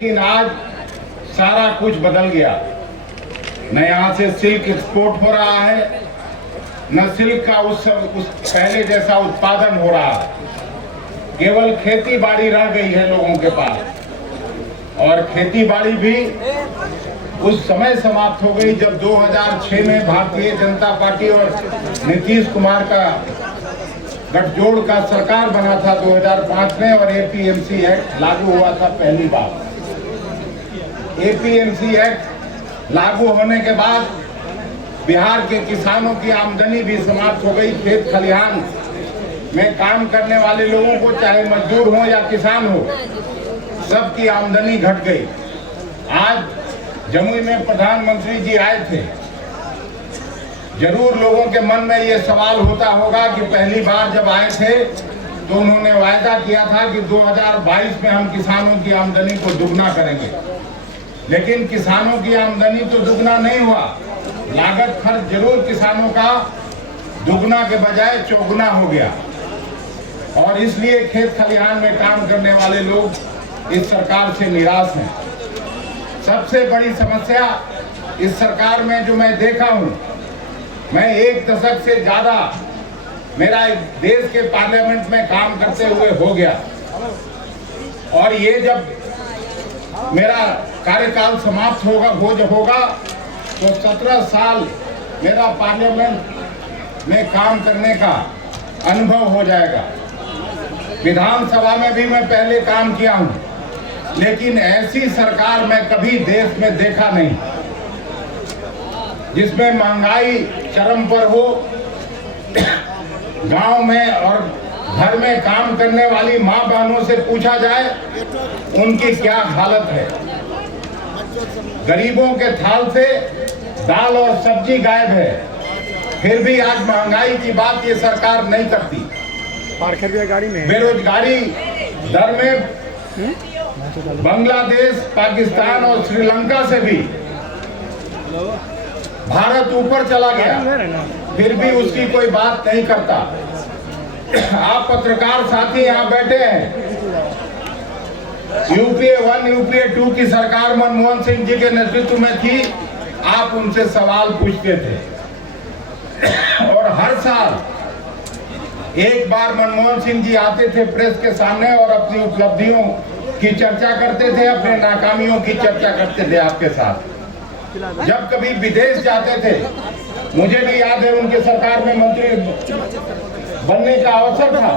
लेकिन आज सारा कुछ बदल गया। न यहाँ से सिल्क एक्सपोर्ट हो रहा है, न सिल्क का उस पहले जैसा उत्पादन हो रहा है। केवल खेती बाड़ी रह गई है लोगों के पास, और खेती बाड़ी भी उस समय समाप्त हो गई जब 2006 में भारतीय जनता पार्टी और नीतीश कुमार का गठजोड़ का सरकार बना था 2005 में, और एपीएमसी एक्ट लागू हुआ था पहली बार। एपीएमसी एक्ट लागू होने के बाद बिहार के किसानों की आमदनी भी समाप्त हो गई। खेत खलिहान में काम करने वाले लोगों को, चाहे मजदूर हो या किसान हो, सबकी आमदनी घट गई। आज जमुई में प्रधानमंत्री जी आए थे। जरूर लोगों के मन में ये सवाल होता होगा कि पहली बार जब आए थे तो उन्होंने वायदा किया था कि 2022 में हम किसानों की आमदनी को दुगना करेंगे, लेकिन किसानों की आमदनी तो दुगना नहीं हुआ। लागत खर्च जरूर किसानों का दुगना के बजाय चौगुना हो गया, और इसलिए खेत खलिहान में काम करने वाले लोग इस सरकार से निराश हैं। सबसे बड़ी समस्या इस सरकार में जो मैं देखा हूं, मैं 1 दशक से ज्यादा मेरा देश के पार्लियामेंट में काम करते हुए हो गया, और ये जब मेरा कार्यकाल समाप्त होगा तो 17 साल मेरा पार्लियामेंट में काम करने का अनुभव हो जाएगा। विधानसभा में भी मैं पहले काम किया हूं, लेकिन ऐसी सरकार मैं कभी देश में देखा नहीं जिसमें महंगाई चरम पर हो, गांव में और घर में काम करने वाली माँ बहनों से पूछा जाए उनकी क्या हालत है। गरीबों के थाल से दाल और सब्जी गायब है, फिर भी आज महंगाई की बात ये सरकार नहीं करती। बेरोजगारी दर में बांग्लादेश, पाकिस्तान और श्रीलंका से भी भारत ऊपर चला गया, फिर भी उसकी कोई बात नहीं करता। आप पत्रकार साथी यहाँ बैठे हैं, यूपीए 1, यूपीए 2 की सरकार मनमोहन सिंह जी के नेतृत्व में थी। आप उनसे सवाल पूछते थे, और हर साल एक बार मनमोहन सिंह जी आते थे प्रेस के सामने और अपनी उपलब्धियों की चर्चा करते थे, अपने नाकामियों की चर्चा करते थे आपके साथ। जब कभी विदेश जाते थे, मुझे भी याद है उनके सरकार में मंत्री बनने का अवसर था,